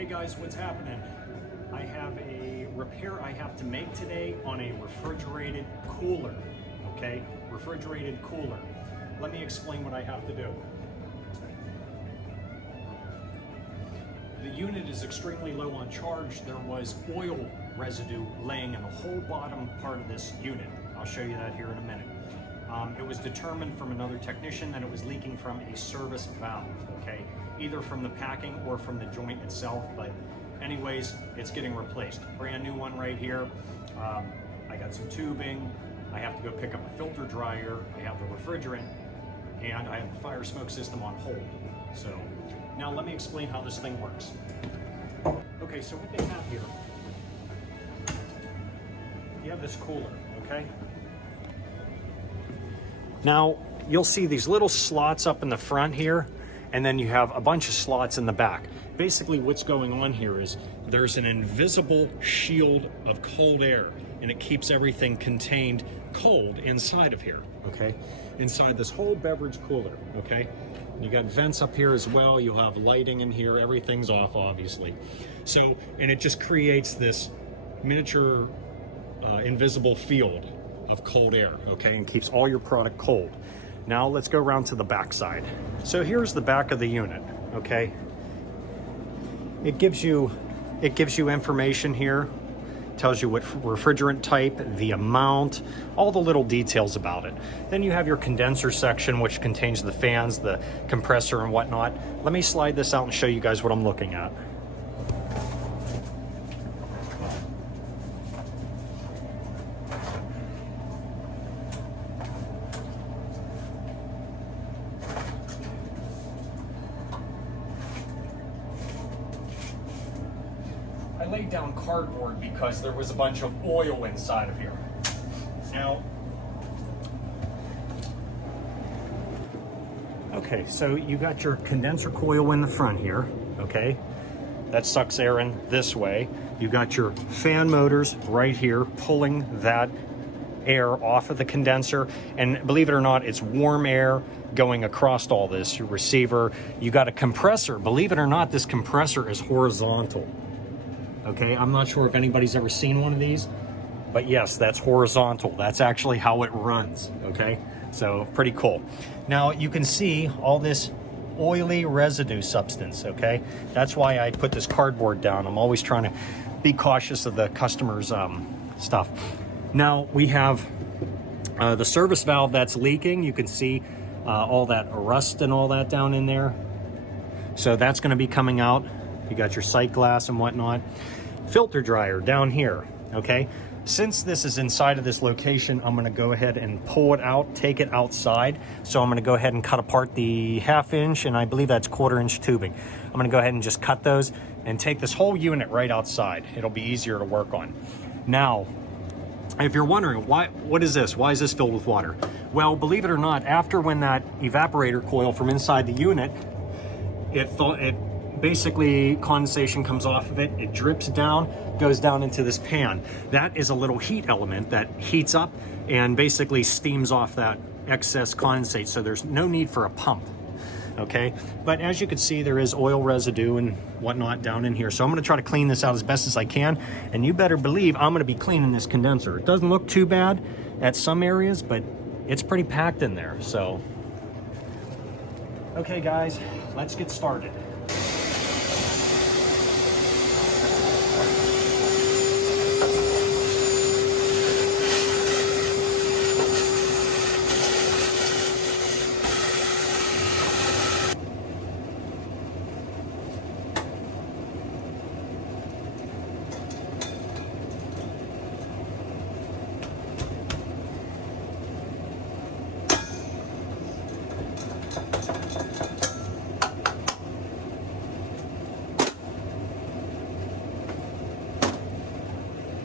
Hey guys, what's happening? I have a repair I have to make today on a refrigerated cooler, okay? Refrigerated cooler. Let me explain what I have to do. The unit is extremely low on charge. There was oil residue laying in the whole bottom part of this unit. I'll show you that here in a minute. It was determined from another technician that it was leaking from a service valve, okay? Either from the packing or from the joint itself, but anyways, it's getting replaced. Brand new one right here. I got some tubing. I have to go pick up a filter dryer. I have the refrigerant, and I have the fire smoke system on hold. So now let me explain how this thing works. Okay, so what they have here, you have this cooler, okay? Now, you'll see these little slots up in the front here, and then you have a bunch of slots in the back. Basically, what's going on here is there's an invisible shield of cold air, and it keeps everything contained cold inside of here, okay? Inside this whole beverage cooler, okay? You got vents up here as well. You'll have lighting in here. Everything's off, obviously. So, and it just creates this miniature invisible field of cold air, okay, and keeps all your product cold. Now let's go around to the back side. So here's the back of the unit, okay. It gives you information here, tells you what refrigerant type, the amount, all the little details about it. Then you have your condenser section, which contains the fans, the compressor, and whatnot. Let me slide this out and show you guys what I'm looking at. I laid down cardboard because there was a bunch of oil inside of here. Now, okay, so you got your condenser coil in the front here, okay? That sucks air in this way. You got your fan motors right here pulling that air off of the condenser, and believe it or not, it's warm air going across all this. Your receiver, you got a compressor. Believe it or not, this compressor is horizontal. Okay, I'm not sure if anybody's ever seen one of these, but yes, that's horizontal. That's actually how it runs, okay? So pretty cool. Now you can see all this oily residue substance, okay? That's why I put this cardboard down. I'm always trying to be cautious of the customer's stuff. Now we have the service valve that's leaking. You can see all that rust and all that down in there. So that's gonna be coming out. You got your sight glass and whatnot. Filter dryer down here, okay? Since this is inside of this location, I'm gonna go ahead and pull it out, take it outside. So I'm gonna go ahead and cut apart the 1/2 inch, and I believe that's 1/4 inch tubing. I'm gonna go ahead and just cut those and take this whole unit right outside. It'll be easier to work on. Now, if you're wondering, what is this? Why is this filled with water? Well, believe it or not, after when that evaporator coil from inside the unit, basically condensation comes off of it, it drips down, goes down into this pan. That is a little heat element that heats up and basically steams off that excess condensate, so there's no need for a pump, okay? But as you can see, there is oil residue and whatnot down in here, so I'm gonna try to clean this out as best as I can, and you better believe I'm gonna be cleaning this condenser. It doesn't look too bad at some areas, but it's pretty packed in there, so. Okay guys, let's get started.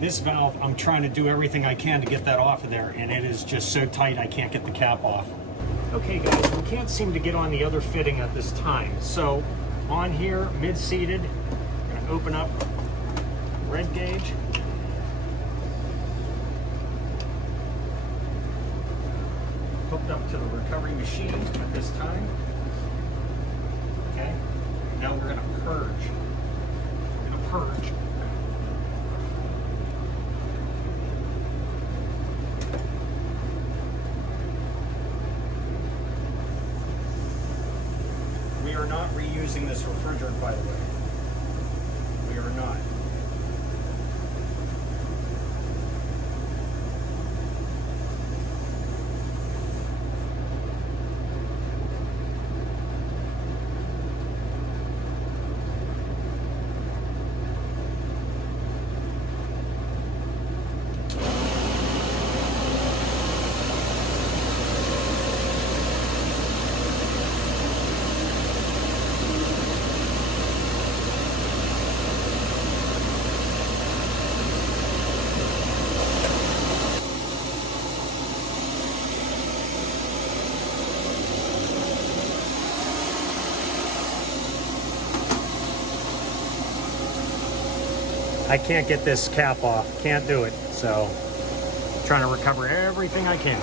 This valve, I'm trying to do everything I can to get that off of there, and it is just so tight I can't get the cap off. Okay guys, we can't seem to get on the other fitting at this time. So on here, mid-seated, I'm gonna open up red gauge. Hooked up to the recovery machine at this time. Okay, now we're gonna purge. using this refrigerant, by the way. We are not. I can't get this cap off, can't do it, so I'm trying to recover everything I can.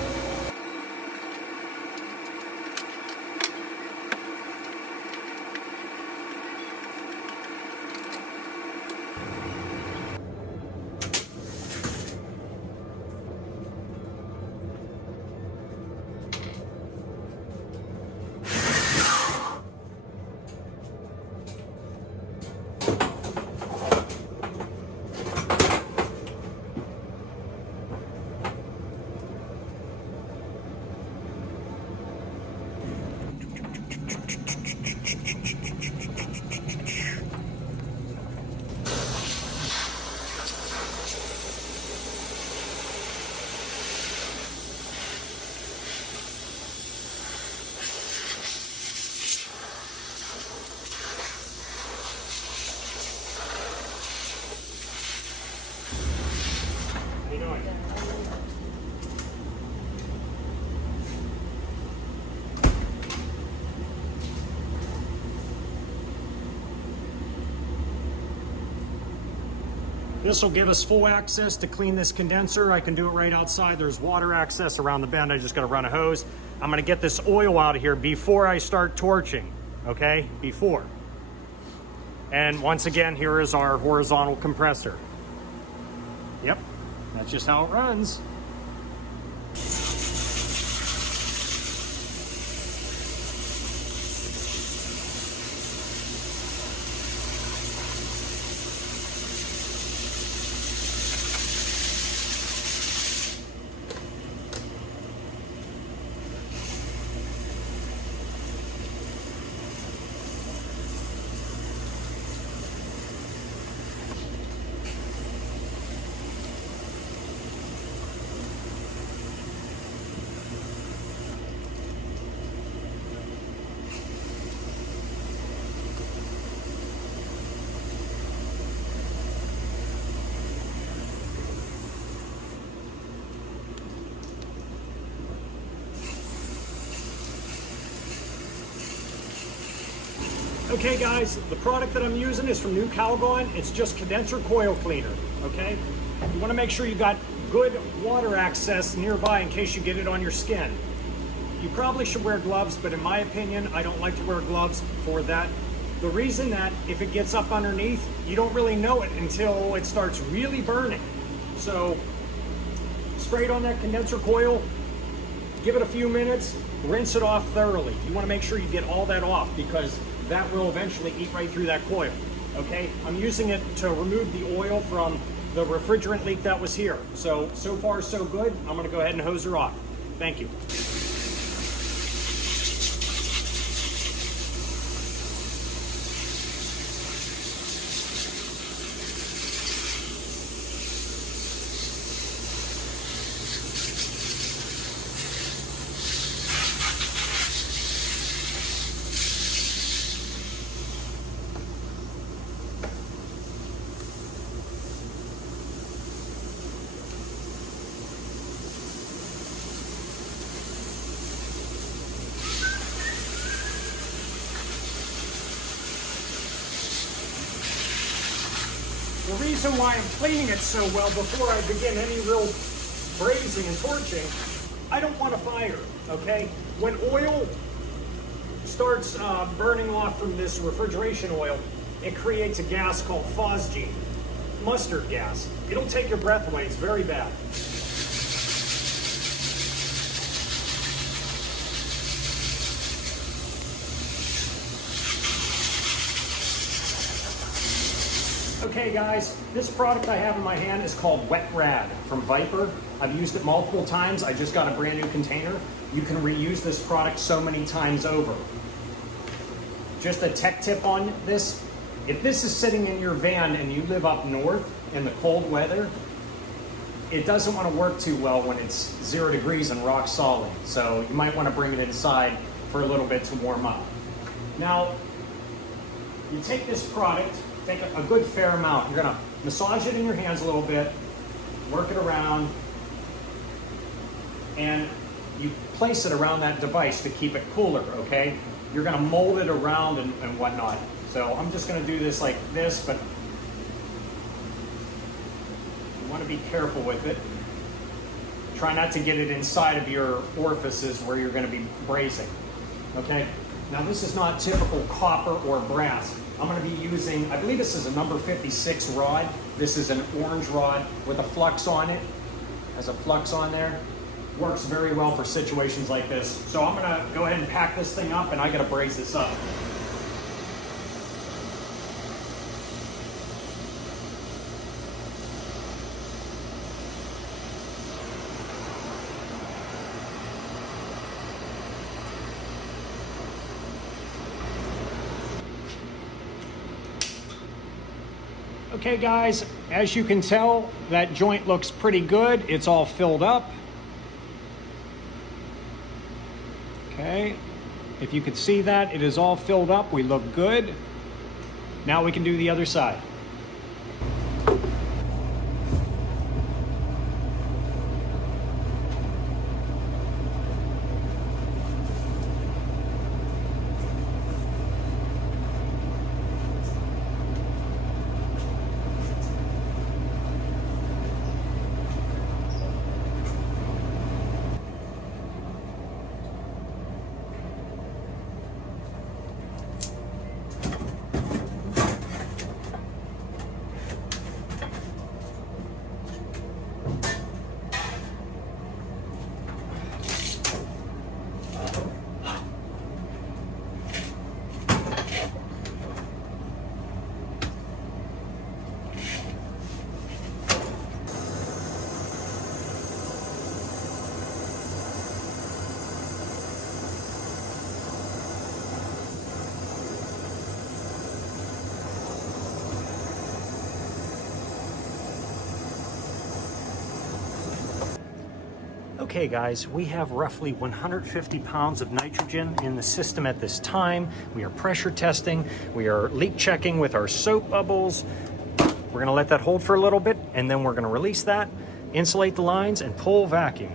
This will give us full access to clean this condenser. I can do it right outside. There's water access around the bend. I just gotta run a hose. I'm gonna get this oil out of here before I start torching, okay? Before. And once again, here is our horizontal compressor. Yep, that's just how it runs. Okay guys, the product that I'm using is from nu-calgon. It's just condenser coil cleaner, okay? You wanna make sure you got good water access nearby in case you get it on your skin. You probably should wear gloves, but in my opinion, I don't like to wear gloves for that. The reason that if it gets up underneath, you don't really know it until it starts really burning. So, spray it on that condenser coil, give it a few minutes, rinse it off thoroughly. You wanna make sure you get all that off because that will eventually eat right through that coil, okay? I'm using it to remove the oil from the refrigerant leak that was here. So far so good. I'm gonna go ahead and hose her off. Thank you. The reason why I'm cleaning it so well before I begin any real brazing and torching, I don't want a fire, okay? When oil starts burning off from this refrigeration oil, it creates a gas called Hvac, mustard gas. It'll take your breath away, it's very bad. Okay guys, this product I have in my hand is called Wet Rad from Viper. I've used it multiple times. I just got a brand new container. You can reuse this product so many times over. Just a tech tip on this. If this is sitting in your van and you live up north in the cold weather, it doesn't want to work too well when it's 0 degrees and rock solid. So you might want to bring it inside for a little bit to warm up. Now, you take this product, take a good fair amount. You're gonna massage it in your hands a little bit, work it around, and you place it around that device to keep it cooler, okay? You're gonna mold it around and whatnot. So I'm just gonna do this like this, but you wanna be careful with it. Try not to get it inside of your orifices where you're gonna be brazing, okay? Now this is not typical copper or brass. I'm gonna be using, I believe this is a number 56 rod. This is an orange rod with a flux on it. Has a flux on there. Works very well for situations like this. So I'm gonna go ahead and pack this thing up and I gotta braze this up. Okay guys, as you can tell, that joint looks pretty good. It's all filled up. Okay, if you could see that, it is all filled up. We look good. Now we can do the other side. Okay guys, we have roughly 150 pounds of nitrogen in the system at this time. We are pressure testing. We are leak checking with our soap bubbles. We're gonna let that hold for a little bit and then we're gonna release that, insulate the lines and pull vacuum.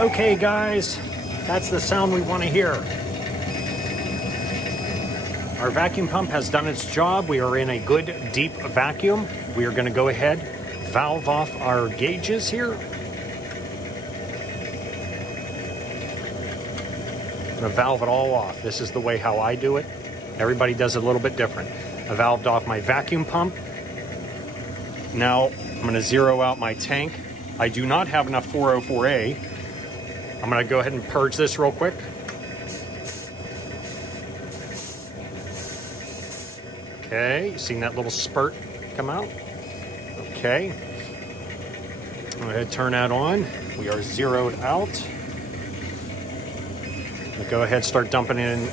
Okay guys, that's the sound we want to hear. Our vacuum pump has done its job. We are in a good deep vacuum. We are going to go ahead, valve off our gauges here. I'm going to valve it all off. This is the way how I do it. Everybody does it a little bit different. I valved off my vacuum pump. Now I'm going to zero out my tank. I do not have enough 404A. I'm gonna go ahead and purge this real quick. Okay, you seen that little spurt come out? Okay. Go ahead and turn that on. We are zeroed out. We'll go ahead and start dumping in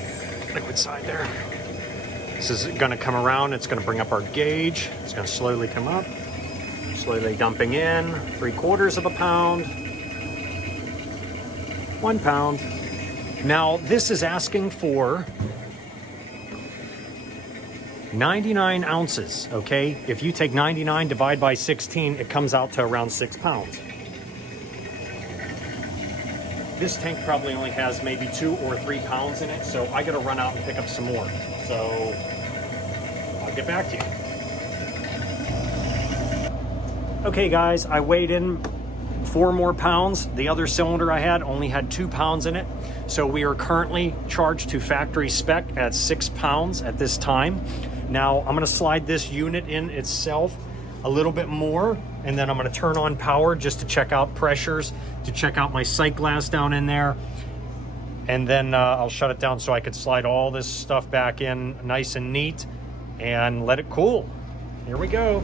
liquid side there. This is gonna come around, it's gonna bring up our gauge. It's gonna slowly come up. Slowly dumping in, 3/4 of a pound. 1 pound. Now this is asking for 99 ounces, okay? If you take 99, divide by 16, it comes out to around 6 pounds. This tank probably only has maybe 2 or 3 pounds in it, so I gotta run out and pick up some more. So I'll get back to you. Okay guys, I weighed in 4 more pounds. The other cylinder I had only had 2 pounds in it. So we are currently charged to factory spec at 6 pounds at this time. Now I'm gonna slide this unit in itself a little bit more, and then I'm gonna turn on power just to check out pressures, to check out my sight glass down in there. And then I'll shut it down so I could slide all this stuff back in nice and neat and let it cool. Here we go.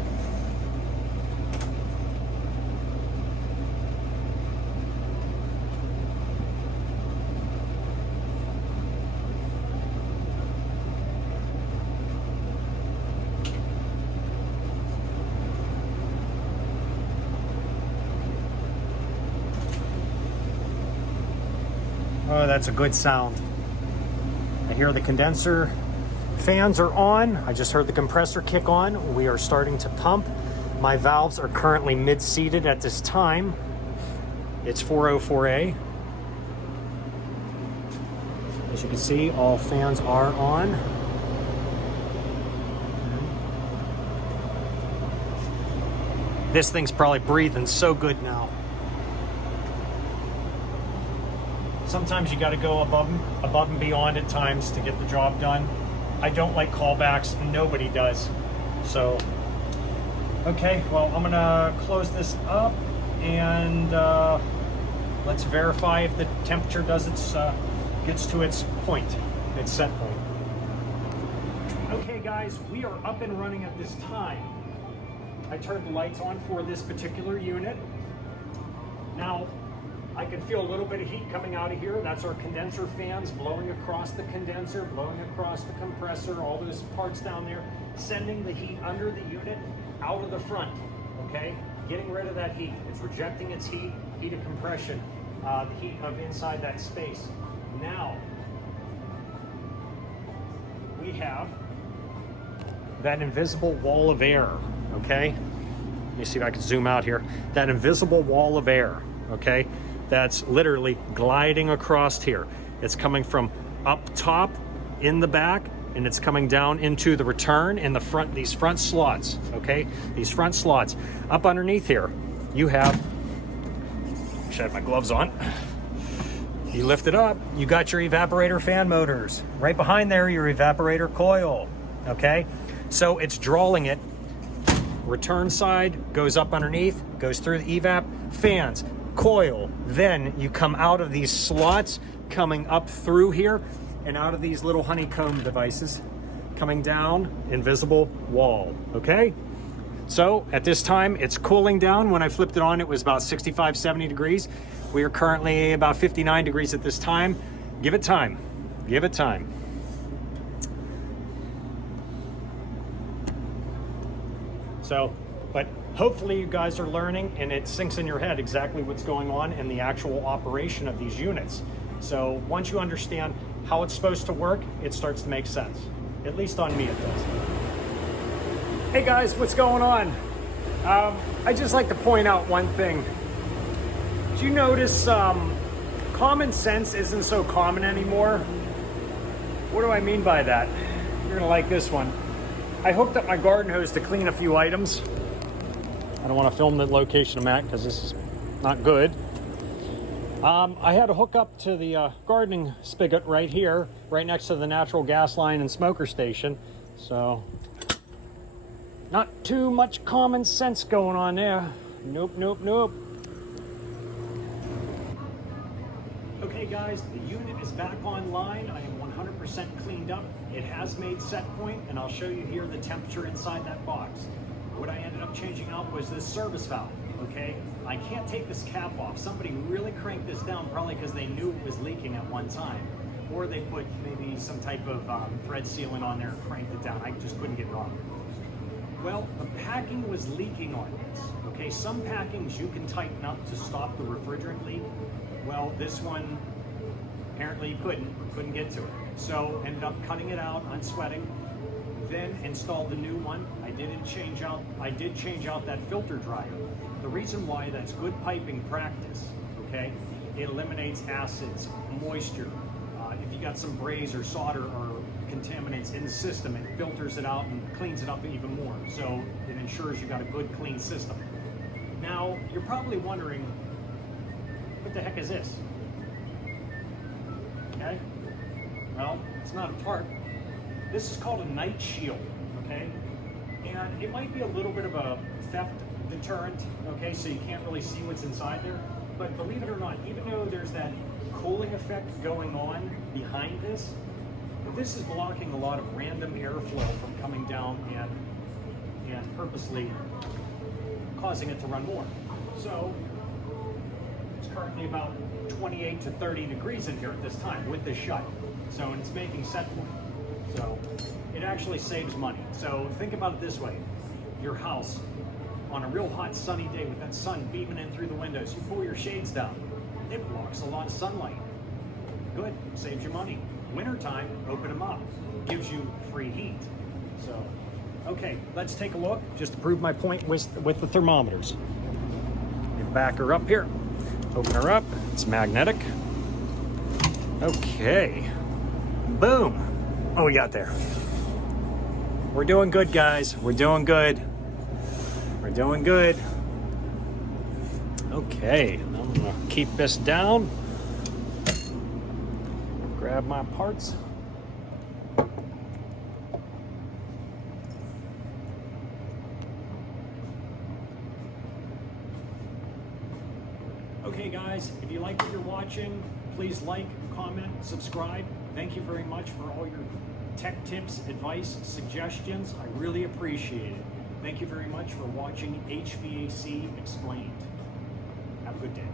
Oh, that's a good sound. I hear the condenser fans are on. I just heard the compressor kick on. We are starting to pump. My valves are currently mid-seated at this time. It's 404A. As you can see, all fans are on. This thing's probably breathing so good now. Sometimes you got to go above and beyond at times to get the job done. I don't like callbacks. Nobody does. So, okay, well, I'm gonna close this up and let's verify if the temperature does gets to its point, its set point. Okay, guys, we are up and running at this time. I turned the lights on for this particular unit. Now, I can feel a little bit of heat coming out of here. That's our condenser fans blowing across the condenser, blowing across the compressor, all those parts down there, sending the heat under the unit out of the front, okay? Getting rid of that heat. It's rejecting its heat of compression, the heat of inside that space. Now, we have that invisible wall of air, okay? Let me see if I can zoom out here. That invisible wall of air, okay? That's literally gliding across here. It's coming from up top in the back, and it's coming down into the return in the front, these front slots, okay? These front slots. Up underneath here, you have, I should have my gloves on. You lift it up, you got your evaporator fan motors. Right behind there, your evaporator coil, okay? So it's drawing it. Return side goes up underneath, goes through the evap, fans, coil. Then you come out of these slots, coming up through here, and out of these little honeycomb devices, coming down, invisible wall, okay? So at this time, it's cooling down. When I flipped it on, it was about 65, 70 degrees. We are currently about 59 degrees at this time. Give it time, give it time. So, but hopefully you guys are learning and it sinks in your head exactly what's going on in the actual operation of these units. So once you understand how it's supposed to work, it starts to make sense. At least on me it does. Hey guys, what's going on? I'd just like to point out one thing. Did you notice common sense isn't so common anymore? What do I mean by that? You're gonna like this one. I hooked up my garden hose to clean a few items. I don't want to film the location I'm at because this is not good. I had to hook up to the gardening spigot right here, right next to the natural gas line and smoker station. So, not too much common sense going on there. Nope, nope, nope. Okay guys, the unit is back online. I am 100% cleaned up. It has made set point, and I'll show you here the temperature inside that box. What I ended up changing out was this service valve, okay? I can't take this cap off. Somebody really cranked this down, probably because they knew it was leaking at one time. Or they put maybe some type of thread sealant on there and cranked it down. I just couldn't get it off. Well, the packing was leaking on this, okay? Some packings you can tighten up to stop the refrigerant leak. Well, this one, apparently you couldn't get to it. So ended up cutting it out, unsweating, then installed the new one. I did change out that filter dryer. The reason why that's good piping practice, okay, It eliminates acids, moisture. If you got some braze or solder or contaminants in the system, it filters it out and cleans it up even more. So it ensures you got a good, clean system. Now, you're probably wondering, what the heck is this? Okay? Well, it's not a tarp. This is called a night shield, okay? And it might be a little bit of a theft deterrent, okay? So you can't really see what's inside there. But believe it or not, even though there's that cooling effect going on behind this is blocking a lot of random airflow from coming down and purposely causing it to run more. So it's currently about 28 to 30 degrees in here at this time with this shut. So it's making set point. So it actually saves money. So think about it this way. Your house, on a real hot sunny day with that sun beaming in through the windows, you pull your shades down. It blocks a lot of sunlight. Good, saves you money. Wintertime, open them up. Gives you free heat. So, okay, let's take a look just to prove my point with the thermometers. You back her up here. Open her up. It's magnetic. Okay. Boom. What we got there? We're doing good, guys. We're doing good. We're doing good. Okay, I'm gonna keep this down. Grab my parts. Okay guys, if you like what you're watching, please like, comment, subscribe. Thank you very much for all your tech tips, advice, suggestions. I really appreciate it. Thank you very much for watching HVAC Explained. Have a good day.